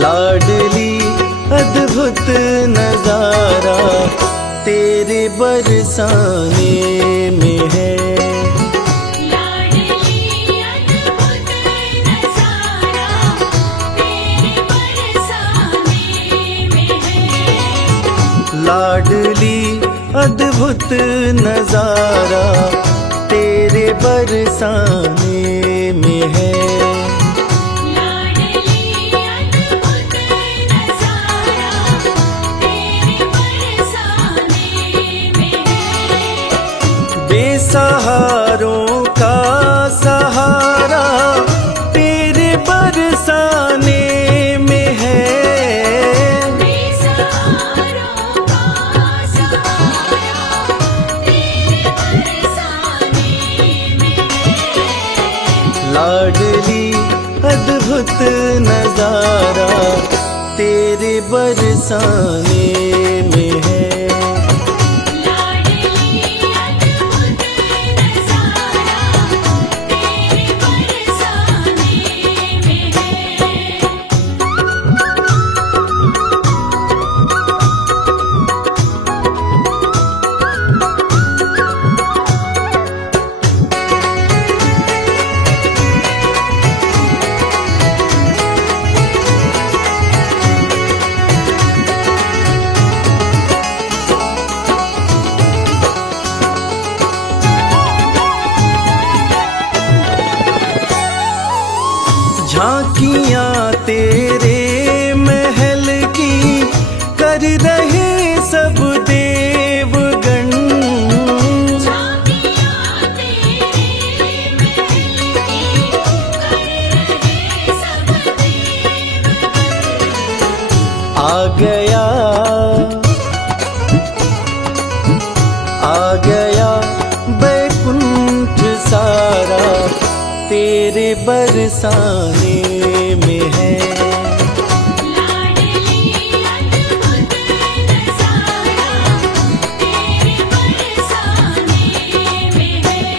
लाडली अद्भुत नजारा तेरे बरसाने में है। लाडली अद्भुत नजारा तेरे बरसाने में है। लाडली अद्भुत नजारा तेरे बरसाने में है। बेसहारों का सहारा तेरे बरसाने में है। बेसहारों का सहारा तेरे बरसाने में है। लाडली अद्भुत नजारा तेरे बरसाने में है। झांकियां तेरे महल की कर रहे सब देवगण। झांकियां तेरे महल की कर रहे सब देवगण। आ गया बैकुंठ सारा तेरे बरसाने में है। लाडली अद्भुत नजारा तेरे बरसाने में है।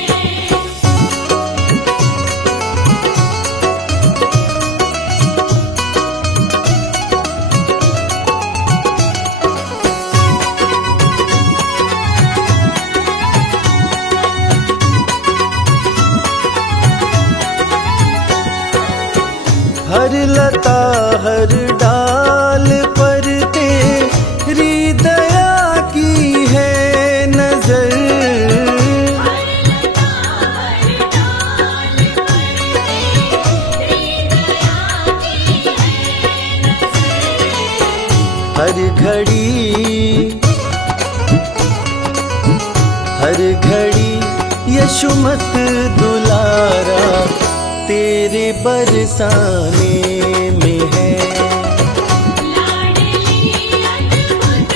हर लता हर डाल पर तेरी दया की है नजर। हर लता हर डाल पर तेरी दया की है नजर। हर घड़ी यशुमत दुलारा तेरे बरसाने में है। लाडली अद्भुत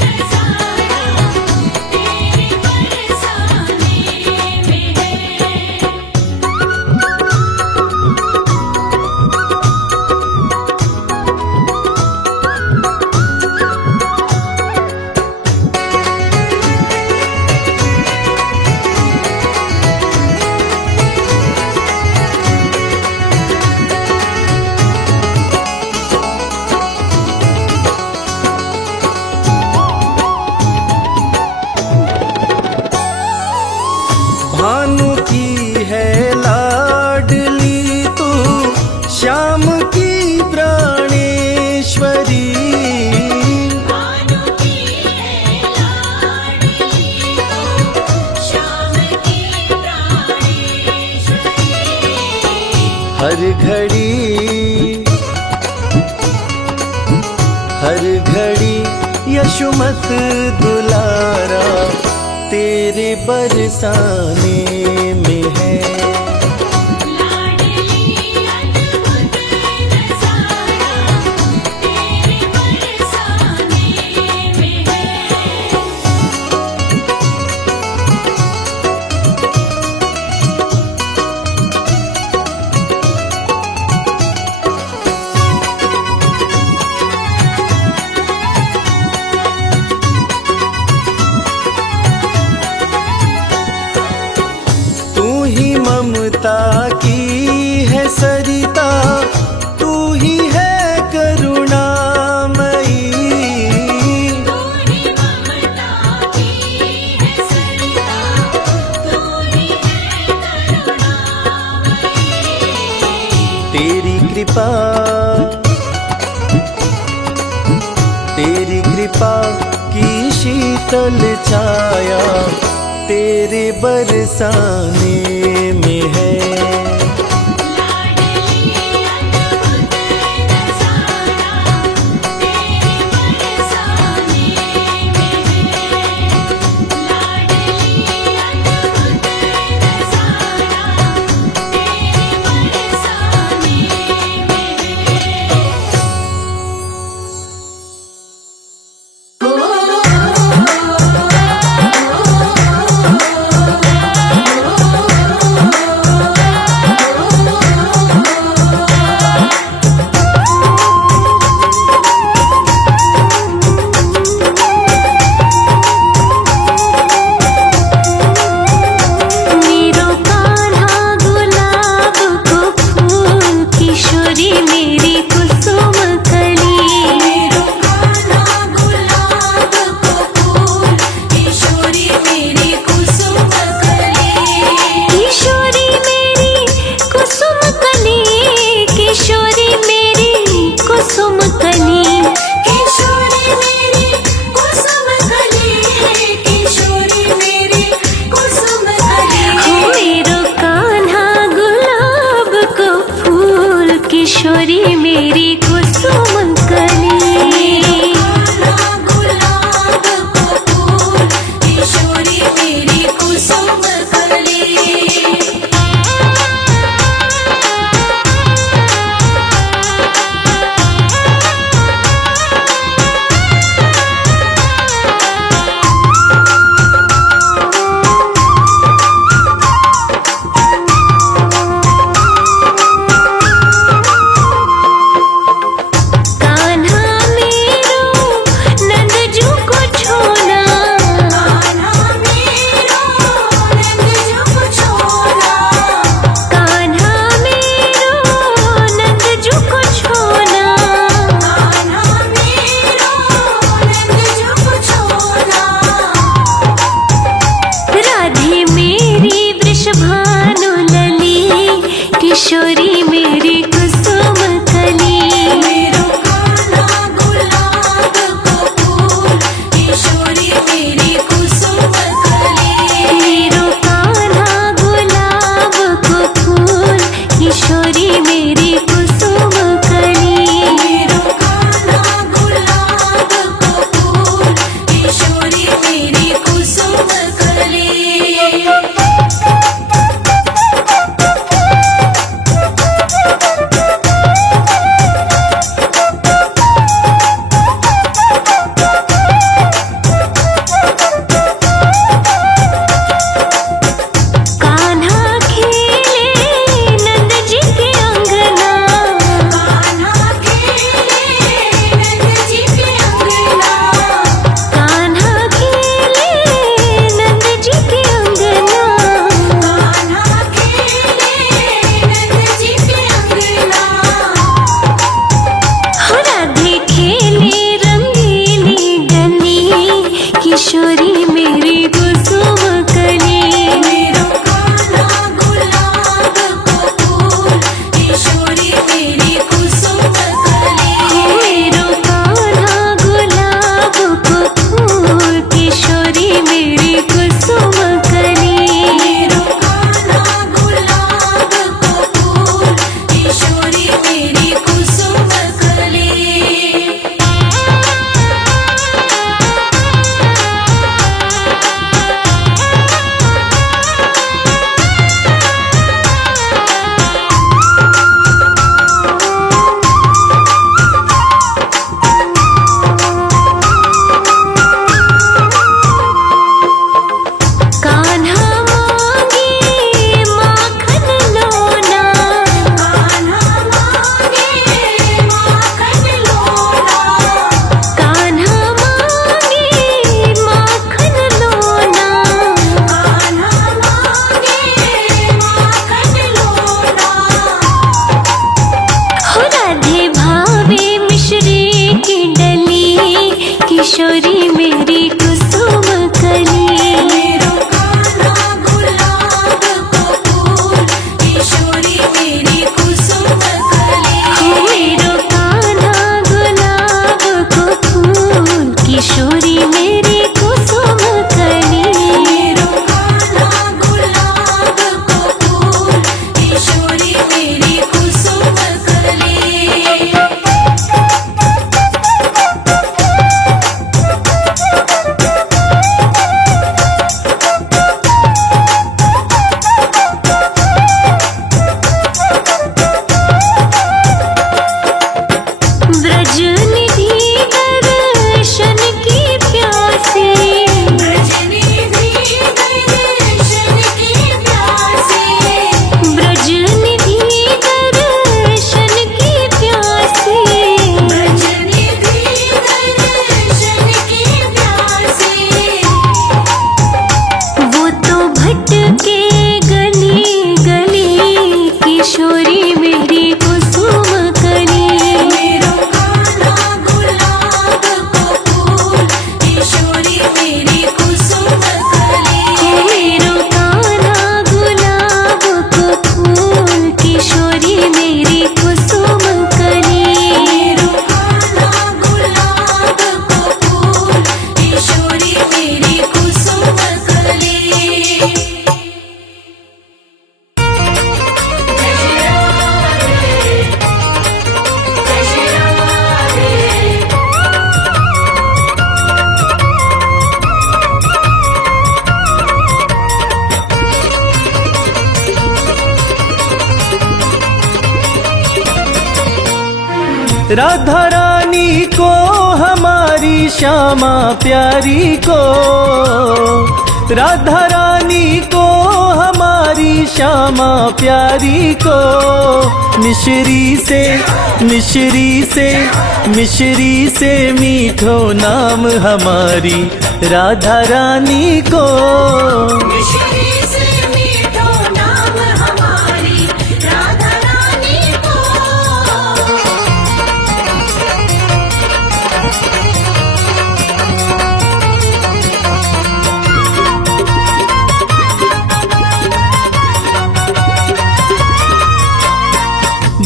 नजारा तेरे बरसाने में है। भानु की है लाडली तू श्याम की प्राणेश्वरी। भानु की है लाडली तू श्याम की प्राणेश्वरी। हर घड़ी यशुमत दुलारा तेरे बरसाने में है। लाडली अद्भुत नजारा तेरे बरसाने में है। ममता की है सरिता तू ही है करुणा कृपा, तेरी कृपा की शीतल छाया तेरे बरसाने में है। किशोरी मेरी कुसुम कली, मेरो कान्हा गुलाब को फूल, किशोरी मेरी कुसुम कली, मेरो कान्हा गुलाब को फूल, किशोरी मेरी कुसुम कली, मेरो कान्हा गुलाब को फूल, किशोरी मेरी कुसुम कली। राधा रानी को हमारी श्यामा प्यारी को, राधा रानी को हमारी श्यामा प्यारी को, मिश्री से मिश्री से मिश्री से मीठो नाम हमारी राधा रानी को। मिश्री से मीठो नाम हमारी राधा रानी को।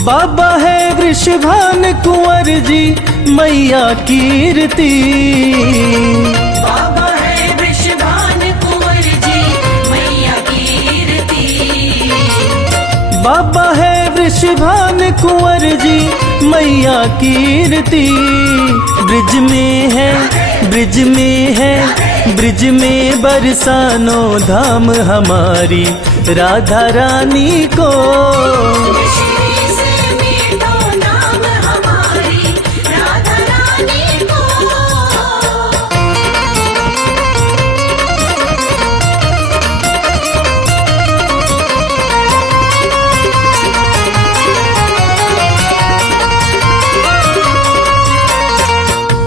बाबा है वृषभान कुंवर जी मैया कीर्ति, बाबा है वृषभान कुंवर जी मैया कीर्ति। बाबा है वृषभान कुंवर जी मैया कीर्ति। ब्रिज में है ब्रिज में है ब्रिज में बरसानो धाम हमारी राधा रानी को। मिश्री से मीठो नाम हमारी राधा रानी को।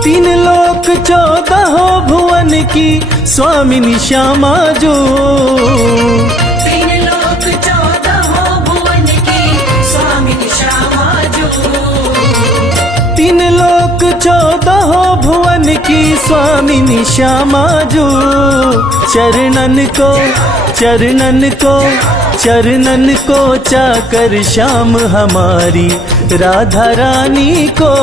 तीन लोक 14 भुवन की स्वामिनी श्यामा जो, तीन लोक 14 भुवन की स्वामिनी श्यामा जो। तीन लोक 14 भुवन की स्वामिनी श्यामा जो। चरणन को चरणन को चरणन को चाकर श्याम हमारी राधा रानी को।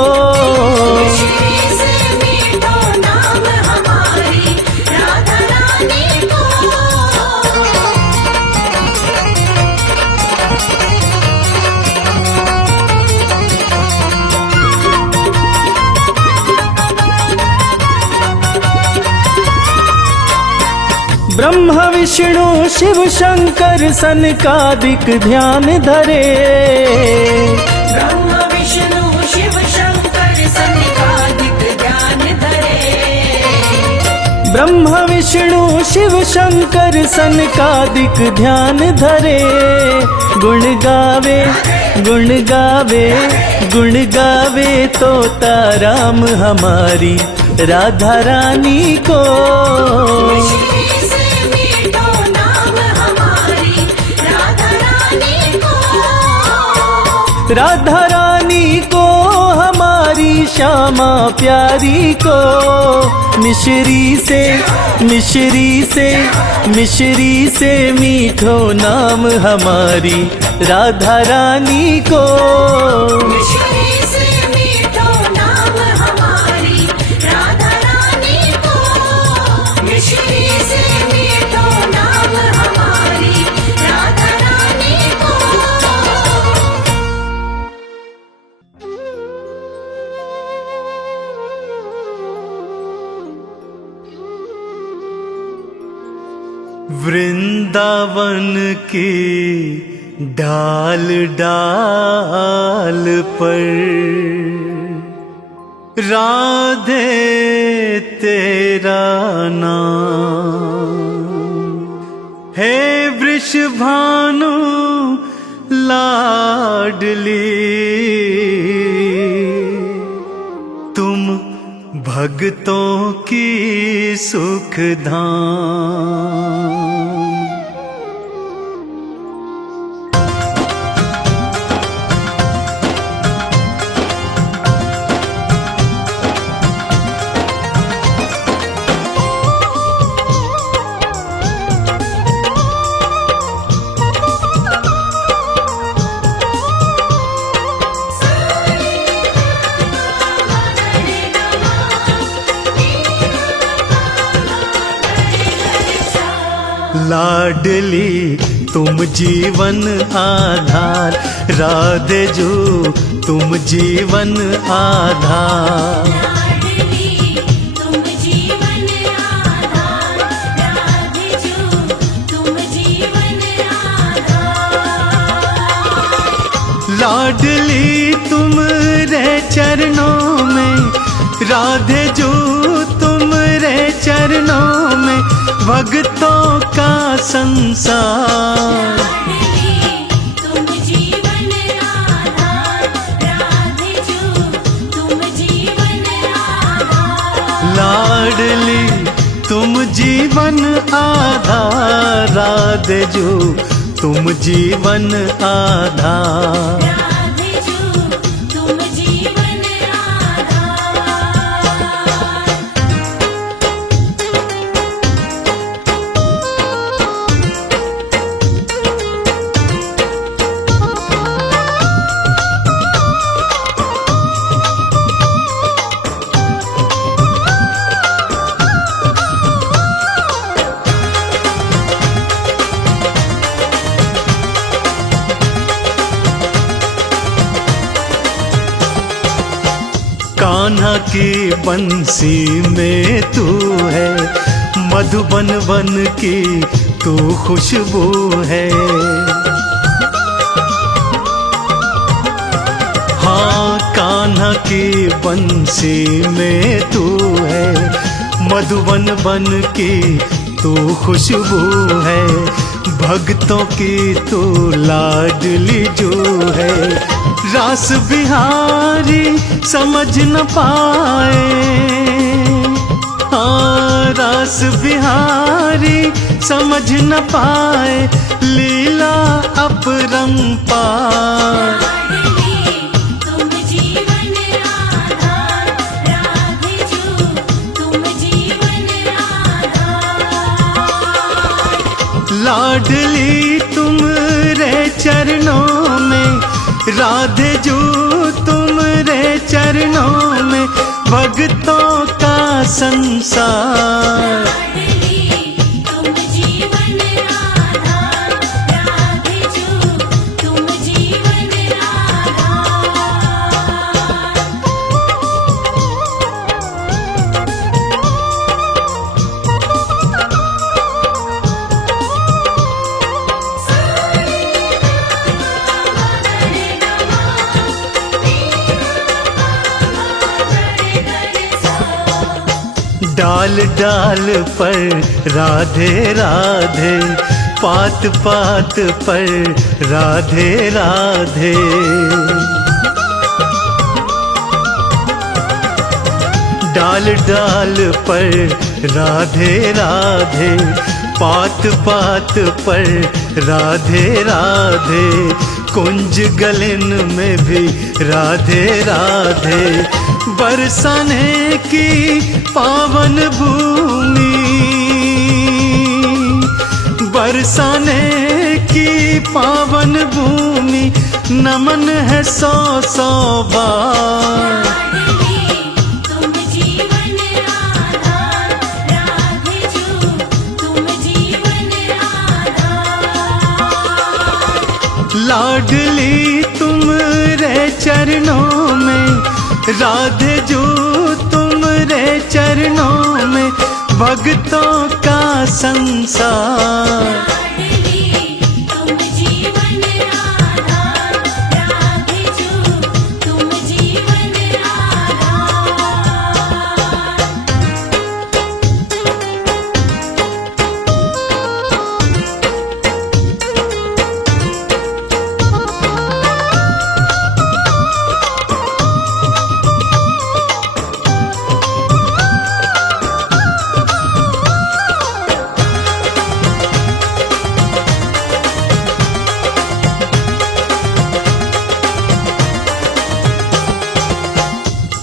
मिश्री से मीठो नाम हमारी राधा रानी को। ब्रह्म विष्णु शिव शंकर सनकादिक ध्यान धरे। ब्रह्म विष्णु शिव शंकर सनकादिक ध्यान धरे। ब्रह्म विष्णु शिव शंकर सनकादिक ध्यान धरे। गुण गावे गुण गावे गुण गावे तोता राम हमारी राधा रानी को। मिश्री से मीठो नाम हमारी राधा रानी को। राधा रानी को हमारी श्यामा प्यारी को। मिश्री से मिश्री से मिश्री से मीठो नाम हमारी राधा रानी को। मिश्री से मीठो नाम हमारी राधा रानी को। मिश्री से मीठो नाम हमारी राधा रानी को। वृंदावन की डाल डाल पर राधे तेरा नाम है। वृषभानु लाडली तुम भक्तों की सुखधाम। लाडली तुम जीवन आधार, राधे जो तुम जीवन आधार। लाडली तुम जीवन आधार, राधे जो तुम जीवन आधार। लाडली तुम रे चरणों में, राधे जो तुम रे चरणों में, भक्तों का संसार। तुम जीवन आधार, राधे जो तुम जीवन आधार। लाडली तुम जीवन आधार, राधे जो तुम जीवन आधार। राधे जो तुम जीवन आधार। कान्हा की बंसी में तू है, मधुबन वन की तू खुशबू है। हाँ कान्हा की बंसी में तू है, मधुबन वन की तू खुशबू है। भक्तों की तू लाडली जो है, रास बिहारी समझ न पाए। हाँ रास बिहारी समझ न पाए, लीला अपरंपार। तुम जीवन आधार, राधे जो तुम जीवन आधार। लाडली तुम रे चरणों में, राधे जो तुम रे चरणों में, भक्तों का संसार। तुम जीवन आधार, राधे जो तुम जीवन आधार। डाल डाल पर राधे राधे, पात पात पर राधे राधे। डाल डाल पर राधे राधे, पात पात पर राधे राधे। कुंज गलन में भी राधे राधे, बरसाने की पावन भूमि, बरसाने की पावन भूमि, नमन है सौ सौ बार। तुम जीवन आधार, राधे जो तुम जीवन आधार। लाडली तुम रे चरणों में, राधे जो तुम रे चरणों में, भक्तों का संसार। तुम जीवन आधार, राधे जो तुम जीवन आधार।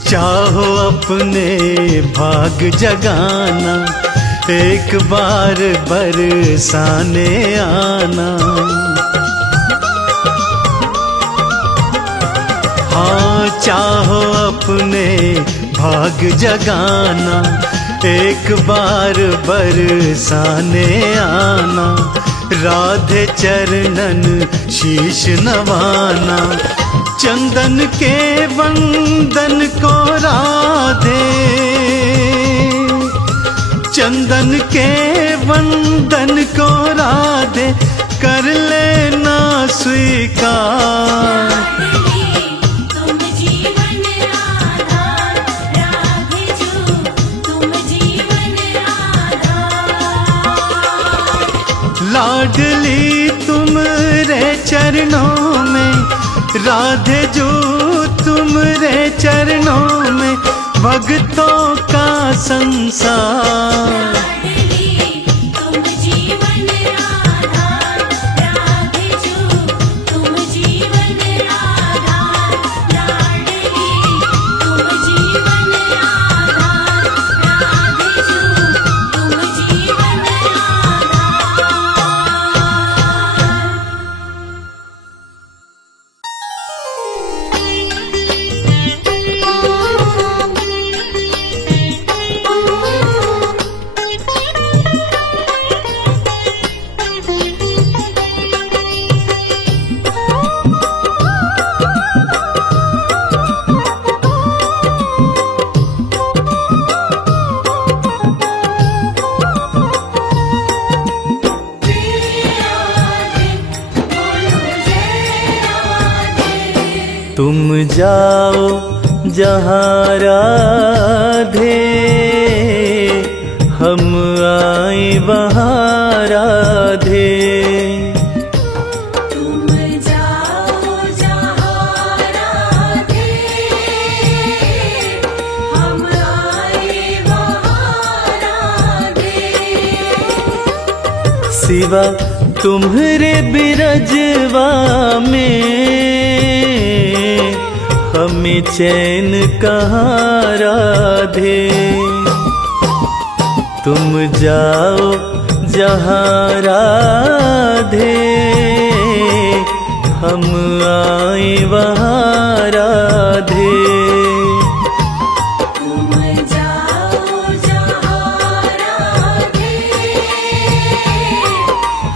चाहो अपने भाग जगाना, एक बार बरसाने आना। हाँ चाहो अपने भाग जगाना, एक बार बरसाने आना। राधे चरणन शीश नवाना, चंदन के वंदन को राधे, चंदन के वंदन को राधे, कर लेना स्वीकार। राधे जू तुमरे चरणों में भक्तों का संसार। लाडली तुम जीवन आधार, राधे जू तुम जीवन आधार। लाडली तुम जीवन आधार, राधे जू तुम जीवन आधार। तुम जाओ जहाँ राधे, हम आए वहाँ राधे। तुम जाओ जहाँ राधे, हम आए वहाँ राधे। सिवा तुम्हारे बिरजवा में हमें चैन कहाँ राधे। तुम जाओ जहाँ राधे, हम आए वहाँ राधे। तुम जाओ जहाँ राधे,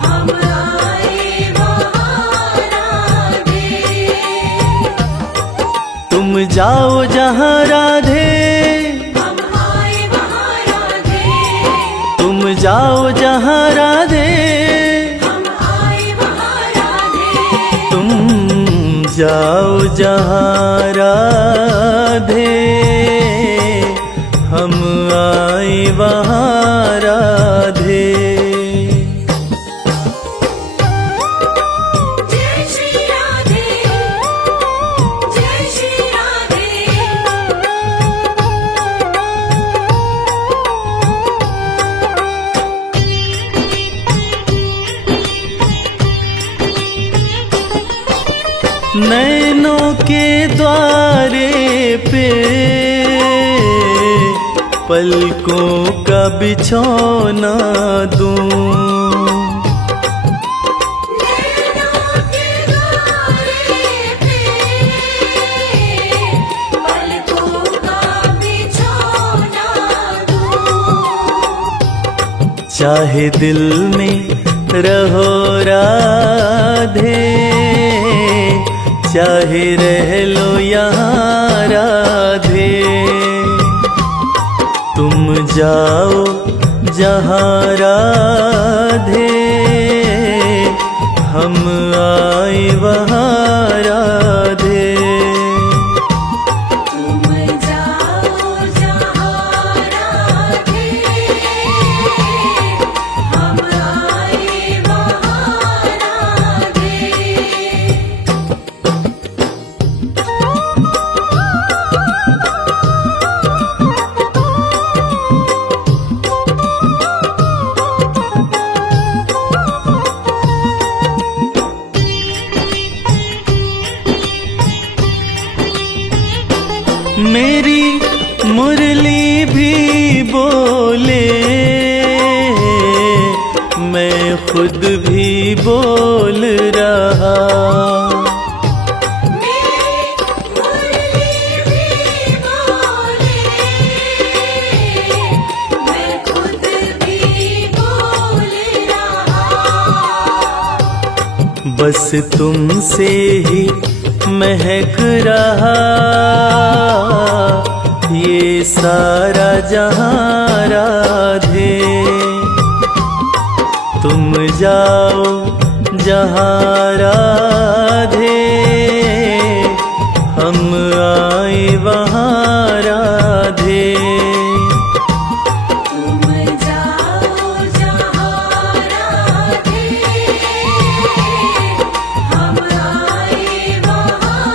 हम आए वहाँ राधे। तुम जाओ जहाँ राधे, हम आए वहाँ राधे। तुम जाओ जहाँ राधे, हम आए वहाँ राधे। तुम जाओ जहाँ राधे, हम आए वहाँ राधे। जय श्री राधे, जय श्री राधे। नैनों के द्वारे पे पलकों का बिछौना दूं। नैनों के द्वारे पे पलकों का बिछौना दूं। चाहे दिल में रहो राधे, चाहे रह लो यहाँ राधे। तुम जाओ जहाँ राधे, हम आए वहाँ राधे। तुम जाओ जहाँ राधे, हम आए वहाँ राधे। मेरी मुरली भी बोले, मैं खुद भी बोल रहा। मेरी मुरली भी बोले, मैं खुद भी बोल रहा। बस तुमसे ही महक रहा ये सारा जहां राधे। तुम जाओ जहाँ राधे, हम आए वहाँ राधे। तुम जाओ जहाँ राधे, हम आए वहाँ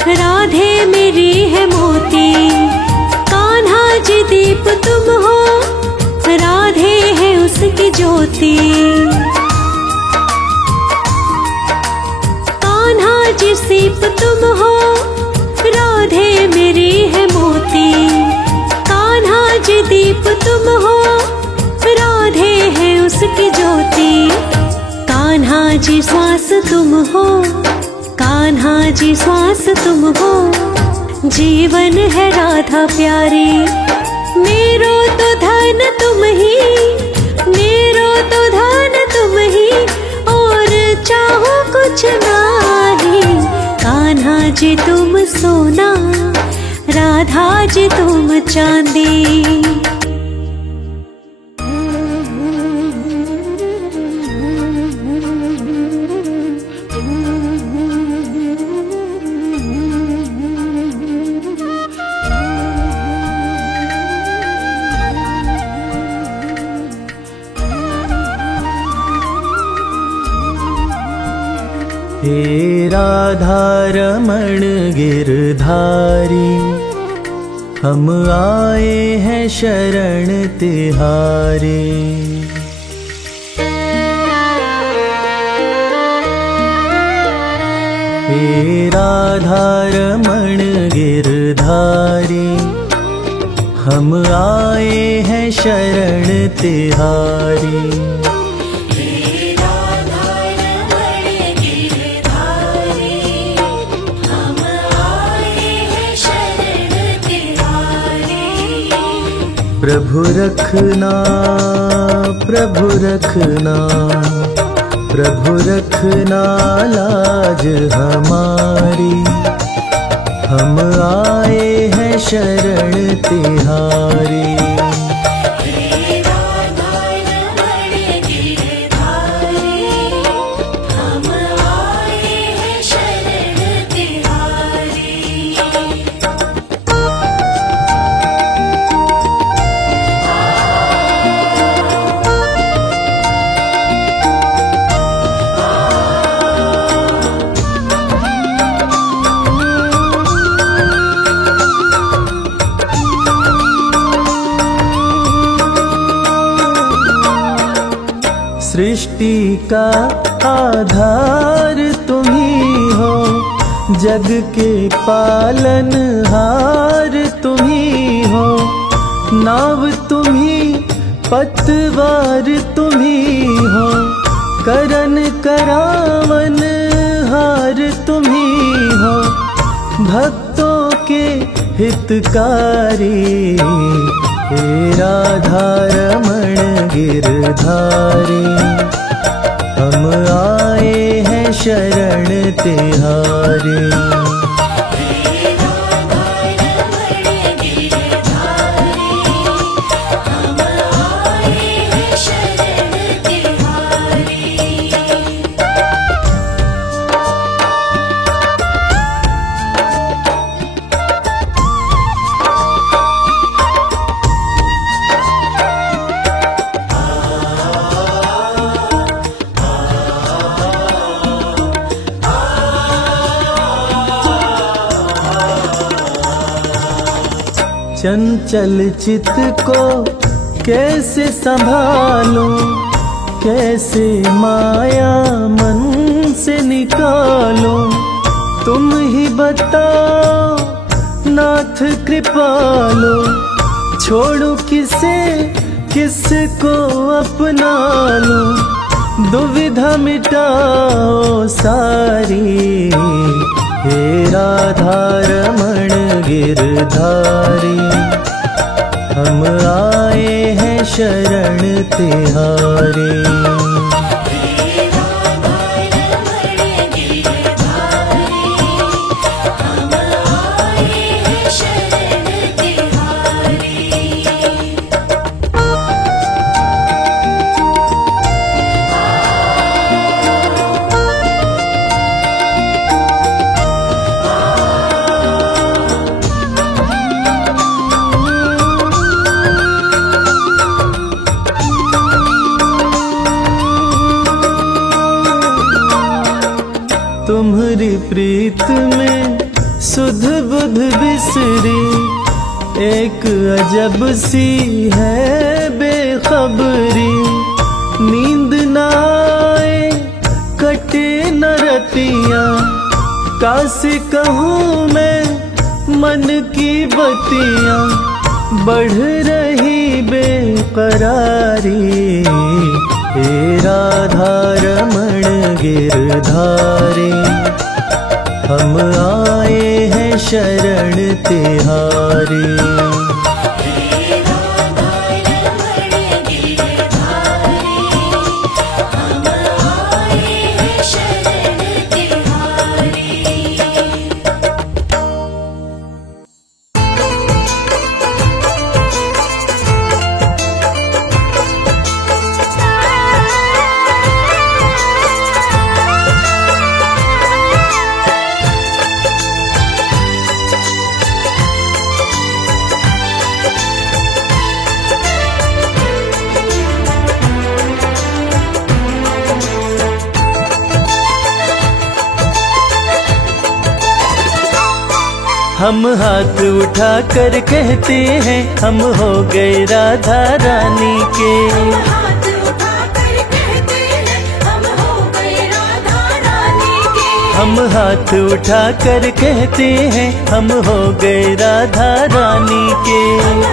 राधे मेरी है मोती। कान्हा जी दीप तुम हो, राधे है उसकी ज्योति। कान्हा जी सीप तुम हो, राधे मेरी है मोती। कान्हा जी दीप तुम हो, राधे है उसकी ज्योति। कान्हा जी श्वास तुम हो, कान्हा जी श्वास तुम हो। जीवन है राधा प्यारी, मेरो तो धन तुम ही, मेरो तो धन तुम ही, और चाहो कुछ नाही। कान्हा जी तुम सोना, राधा जी तुम चांदी। हे राधा रमण गिरधारी, हम आए हैं शरण तिहारे। हे राधा रमण गिरधारी, हम आए हैं शरण तिहारी। प्रभु रखना, प्रभु रखना, प्रभु रखना लाज हमारी। हम आए हैं शरण तिहारी। सृष्टि का आधार तुम ही हो, जग के पालनहार तुम ही हो। नाव तुम ही, पतवार तुम ही हो, करन करावन हार तुम ही हो। भक्तों के हितकारी, हे राधा रमण गिरधारी। हम आए हैं शरण तिहारी। चंचल चित को कैसे संभालूं, कैसे माया मन से निकालूं। तुम ही बताओ नाथ कृपालो, छोड़ू किसे किसको अपना लूं। दुविधा मिटाओ सारी, हे राधा रमण गिरधारी। हम आए हैं शरण तिहारी। तुम्हारी प्रीत में सुध बुध बिसरी एक अजब सी है बेखबरी। नींद न आए कटे न रतियाँ, कासे कहूँ मैं मन की बतियाँ। बढ़ रही बेकरारी हे राधा रमण गिरधारी। हम आए हैं शरण तिहारी। हम हाथ उठा कर कहते हैं हम हो गए राधा रानी के। हाथ उठाकर कहते हैं हम हो गए राधा रानी के। हम हाथ उठा कर कहते हैं हम हो गए राधा रानी के।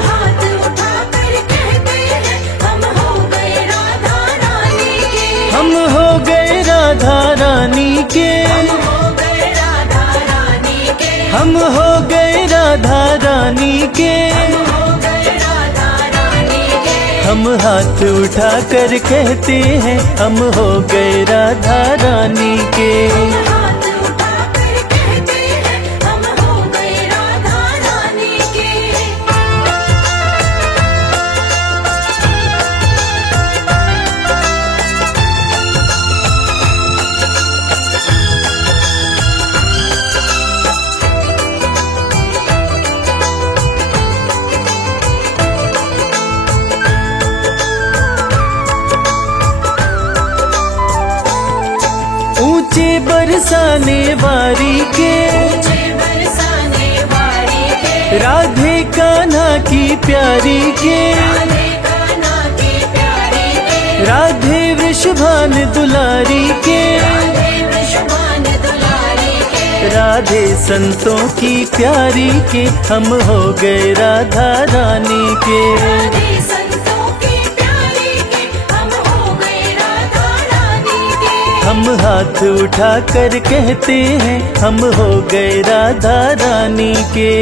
हाथ उठाकर कहते हैं हम हो गए राधा रानी के। हम हो गए राधा रानी के। हम हो गए राधा रानी के। हम हो गए राधा रानी के। हम हो गए राधा रानी के। हम हाथ उठा कर कहते हैं हम हो गए राधा रानी के। हाथ उठाकर कहते हैं हम हो गए राधा रानी के। ऊंचे बरसाने वारी के। मुझे बरसाने वाली के। राधे कान्हा की प्यारी के। राधे कान्हा की प्यारी के। राधे वृषभान दुलारी के। राधे वृषभान दुलारी के। राधे संतों की प्यारी के। हम हो गए राधा रानी के। राधे संतों की प्यारी के। हम हो गए राधा रानी के। हम हाथ उठा कर कहते हैं हम हो गए राधा रानी के।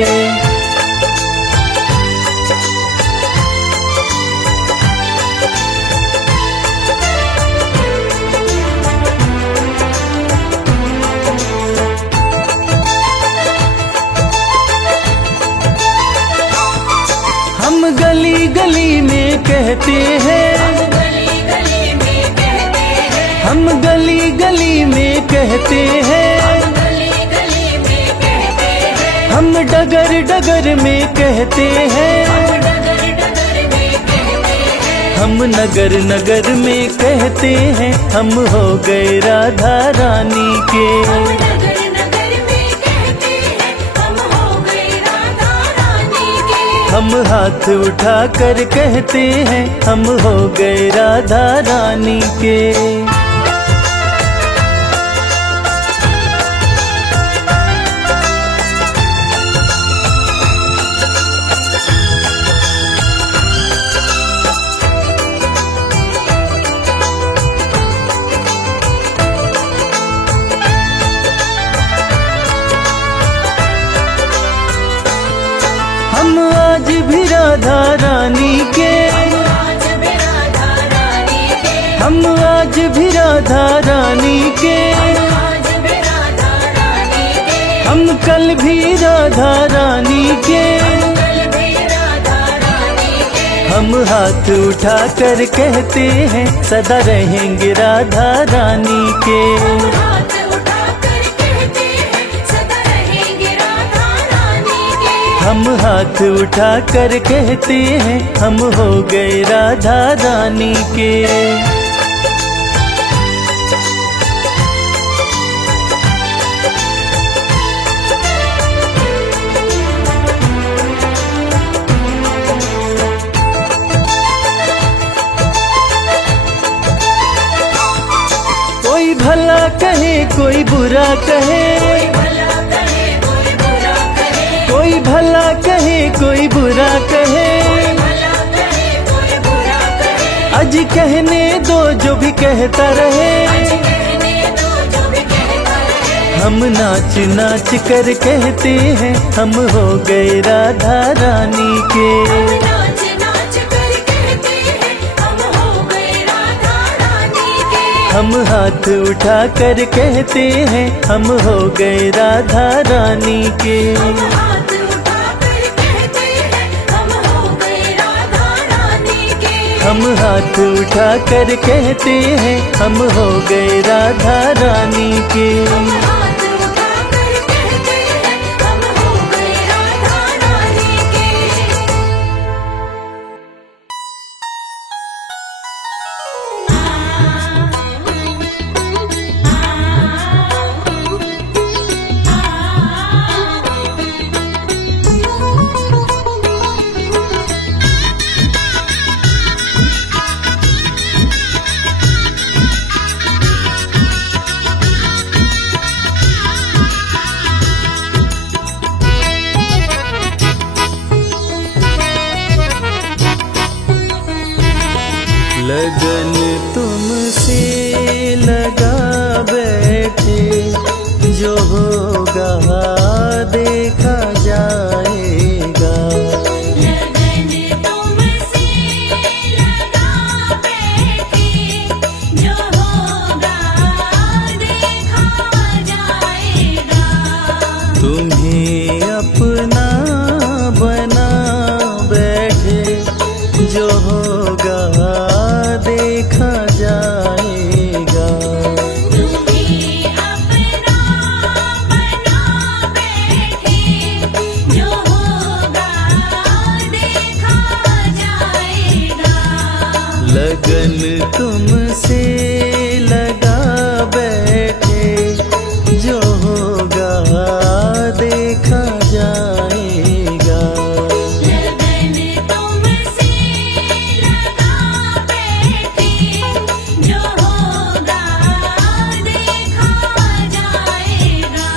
हम गली गली में कहते हैं। गली गली में कहते हैं। हम गली गली में कहते हैं। गली गली में कहते हैं। हम डगर डगर में कहते हैं। डगर डगर में कहते हैं। हम नगर नगर में कहते हैं हम हो गए राधा रानी के। नगर नगर में कहते हैं हम हो गए राधा रानी के। हम हाथ उठा कर कहते हैं हम हो गए राधा रानी के। हम आज भी राधा रानी के। आज भी राधा रानी के। हम आज भी राधा रानी के। आज भी राधा रानी के। हम कल भी राधा रानी के। कल भी राधा रानी के। हम हाथ उठा कर कहते हैं सदा रहेंगे राधा रानी के। हाथ उठाकर कहते हैं सदा रहेंगे राधा रानी के। हम हाथ उठा कर कहते हैं हम हो गए राधा रानी के। भला कहे कोई बुरा कहे, भला कहे कोई बुरा कहे, कोई भला कहे कोई बुरा कहे, भला कहे कोई बुरा कहे। आज कहने दो जो भी कहता रहे, कहने दो जो भी कहता रहे। हम नाच नाच कर कहते हैं हम हो गए राधा रानी के। नाच नाच कर कहते हैं हम हो गए राधा रानी के। हम हाथ उठा कर कहते हैं हम हो गए राधा रानी के। हम हाथ उठा कर कहते हैं हम हो गए राधा रानी के। हम हाथ उठा कर कहते हैं हम हो गए राधा रानी के। हम हाथ उठा कर कहते हैं हम हो गए राधा रानी के। लगन तुमसे लगा बैठे, जो होगा देखा जाएगा। लगन तुमसे लगा बैठे, जो होगा देखा जाएगा। तुम्हें अपना बना बैठे, जो होगा देखा जाएगा। तुम्हें अपना बना बैठे, जो होगा देखा जाएगा। लगन तुमसे लगा बैठे, जो होगा देखा जाएगा। लगन तुमसे लगा बैठे, जो होगा देखा जाएगा।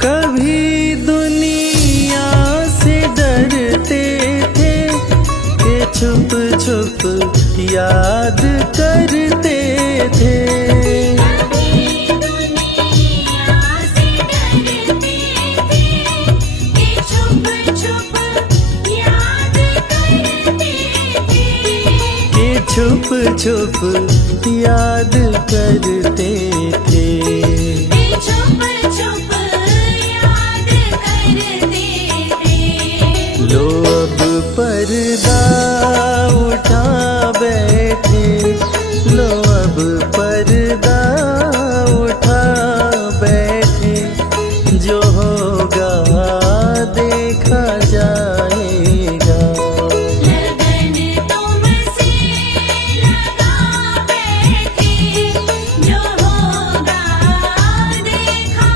कभी दुनिया से डरते थे कि छुप छुप याद करते थे। कभी दुनिया से डरते थे कि छुप छुप याद करते थे। कि छुप छुप याद करते थे। छुप छुप याद करते थे। लो अब पर्दा उठा बैठे, लो अब पर्दा उठा बैठे, जो होगा देखा जाएगा। लगन तुमसे लगा बैठे, जो होगा देखा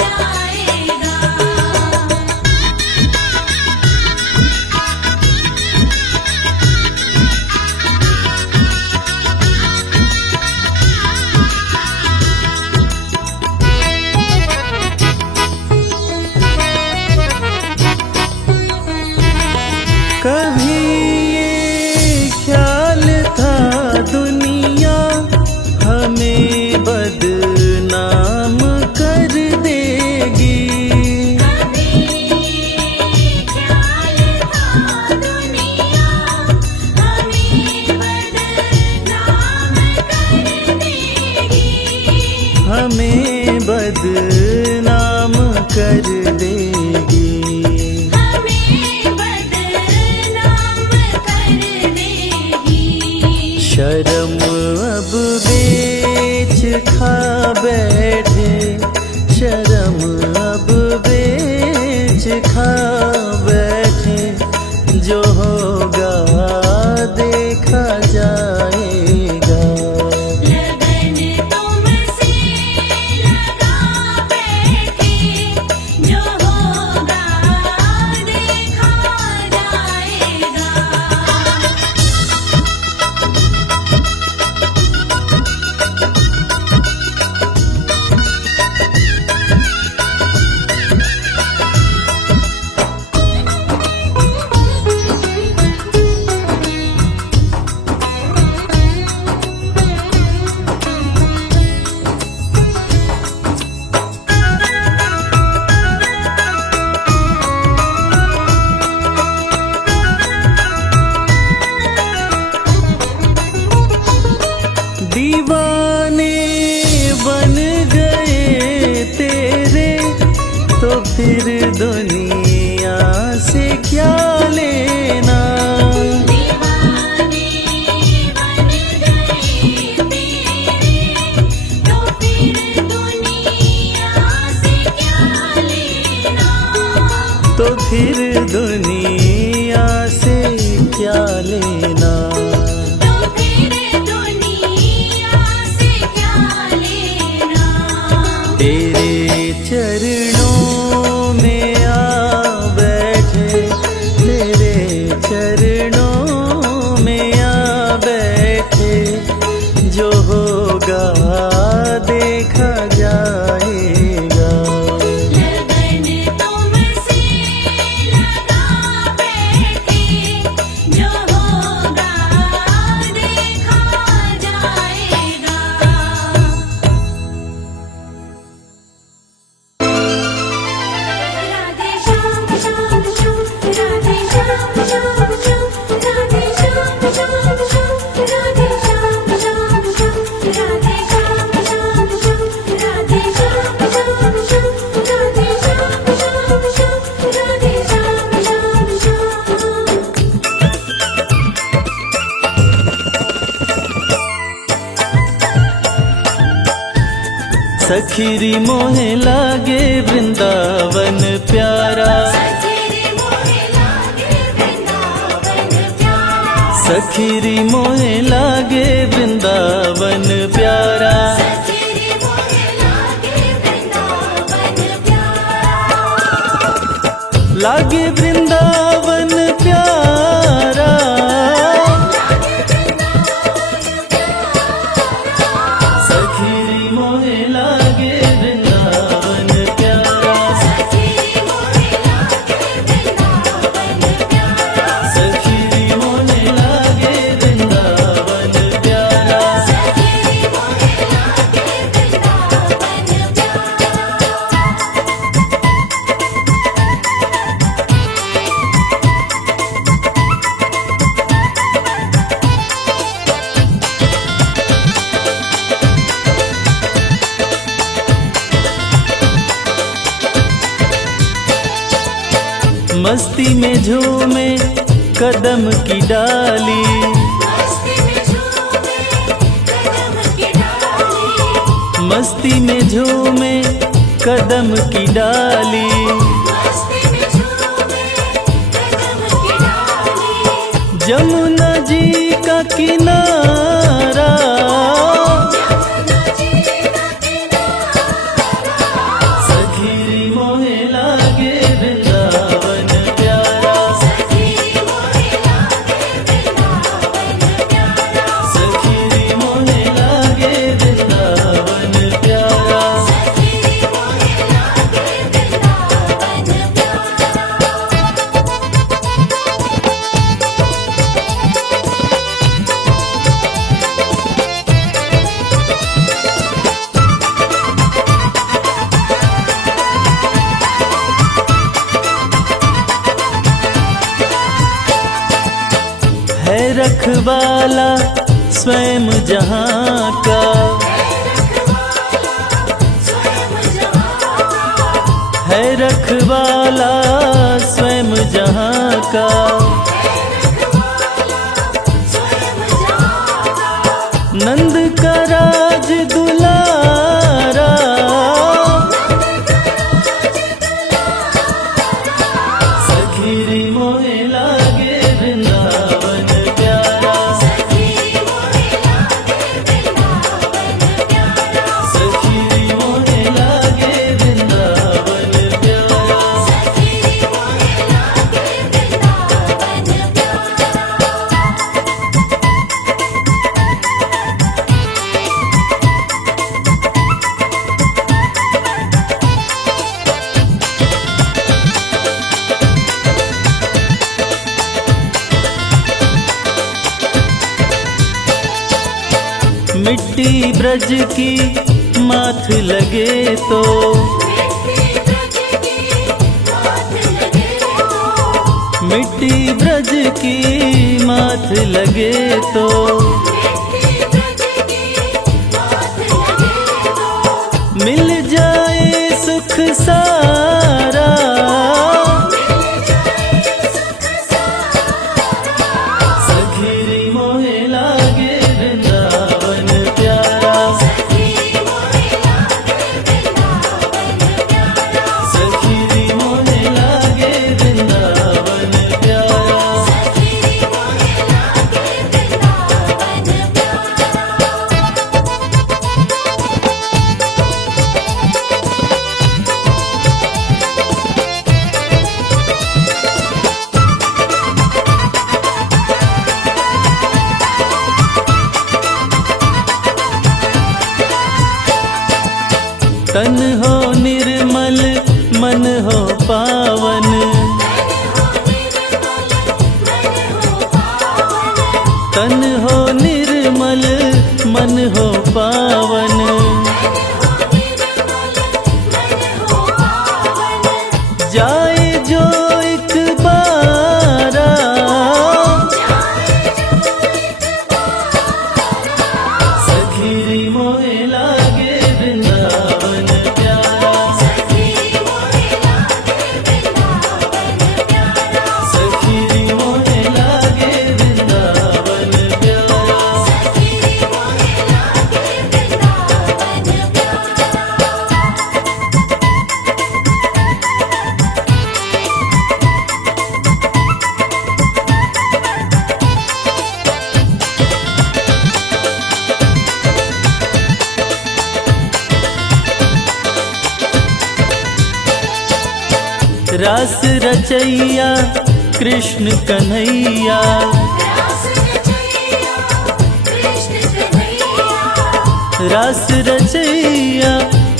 जाएगा। जो होगा देखा जाएगा। लगन तुमसे लगा बैठे, जो होगा देखा जाएगा। दीवाने बन गए तेरे तो फिर दुनिया से क्या लेना। दीवाने बन गए तेरे, तो फिर दुनिया से क्या लेना। तो फिर दुनिया से क्या लेना। तो फिर दुनिया से क्या लेना। तेरे चरणों में आ बैठे, तेरे चरणों में आ बैठे, जो होगा देखा जाएगा। लगन तुमसे लगा बैठे, जो होगा देखा जाएगा। राधे श्याम श्याम श्याम, राधे श्याम श्याम श्याम, राधे श्याम श्याम श्याम, राधे श्याम श्याम श्याम, राधे श्याम श्याम श्याम, राधे श्याम श्याम श्याम, राधे श्याम श्याम श्याम, राधे श्याम श्याम श्याम। सखीरी मोहे लागे वृंदावन प्यारा, सखीरी मोहे लागे वृंदावन प्यारा। सखीरी मोहे लागे वृंदावन प्यारा। सखीरी मोहे लागे वृंदावन प्यारा। लागे वृंदावन प्यारा, सखीरी मोहे लागे वृंदावन प्यारा। सखीरी मोहे लागे वृंदावन प्यारा। सखीरी मोहे लागे वृंदावन प्यारा। सखीरी मोहे लागे वृंदावन मस्ती में झूमे कदम की डाली, मस्ती में झूमे कदम की डाली। मस्ती में झूमे कदम की डाली। मस्ती में झूमे कदम की डाली। जमुना जी का किनारा, जमुना जी का किनारा। सखीरी मोहे लागे वृंदावन प्यारा। सखीरी मोहे लागे वृंदावन प्यारा। सखीरी मोहे लागे वृंदावन प्यारा। सखीरी मोहे लागे वृंदावन है रखवाला स्वयं जहाँ का, है रखवाला स्वयं जहाँ का। नंद का राज दुलारा, सखीरी मोहे लागे मिट्टी ब्रज की माथ लगे तो, मिट्टी ब्रज की माथ लगे तो, मिल जाए सुख सारा, सखीरी मोहे लागे वृंदावन प्यारा, सखीरी मोहे लागे वृंदावन प्यारा। तन हो निर्मल मन हो पावन, तन हो निर्मल मन हो पावन, जाए जो एक बारा, सखीरी मोहे लागे वृंदावन प्यारा, सखीरी मोहे लागे वृंदावन प्यारा। रास रचैया कृष्ण कन्हैया, रास रचैया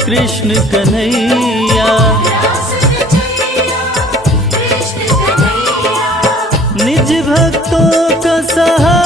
कृष्ण कन्हैया, निज भक्तों का सहारा,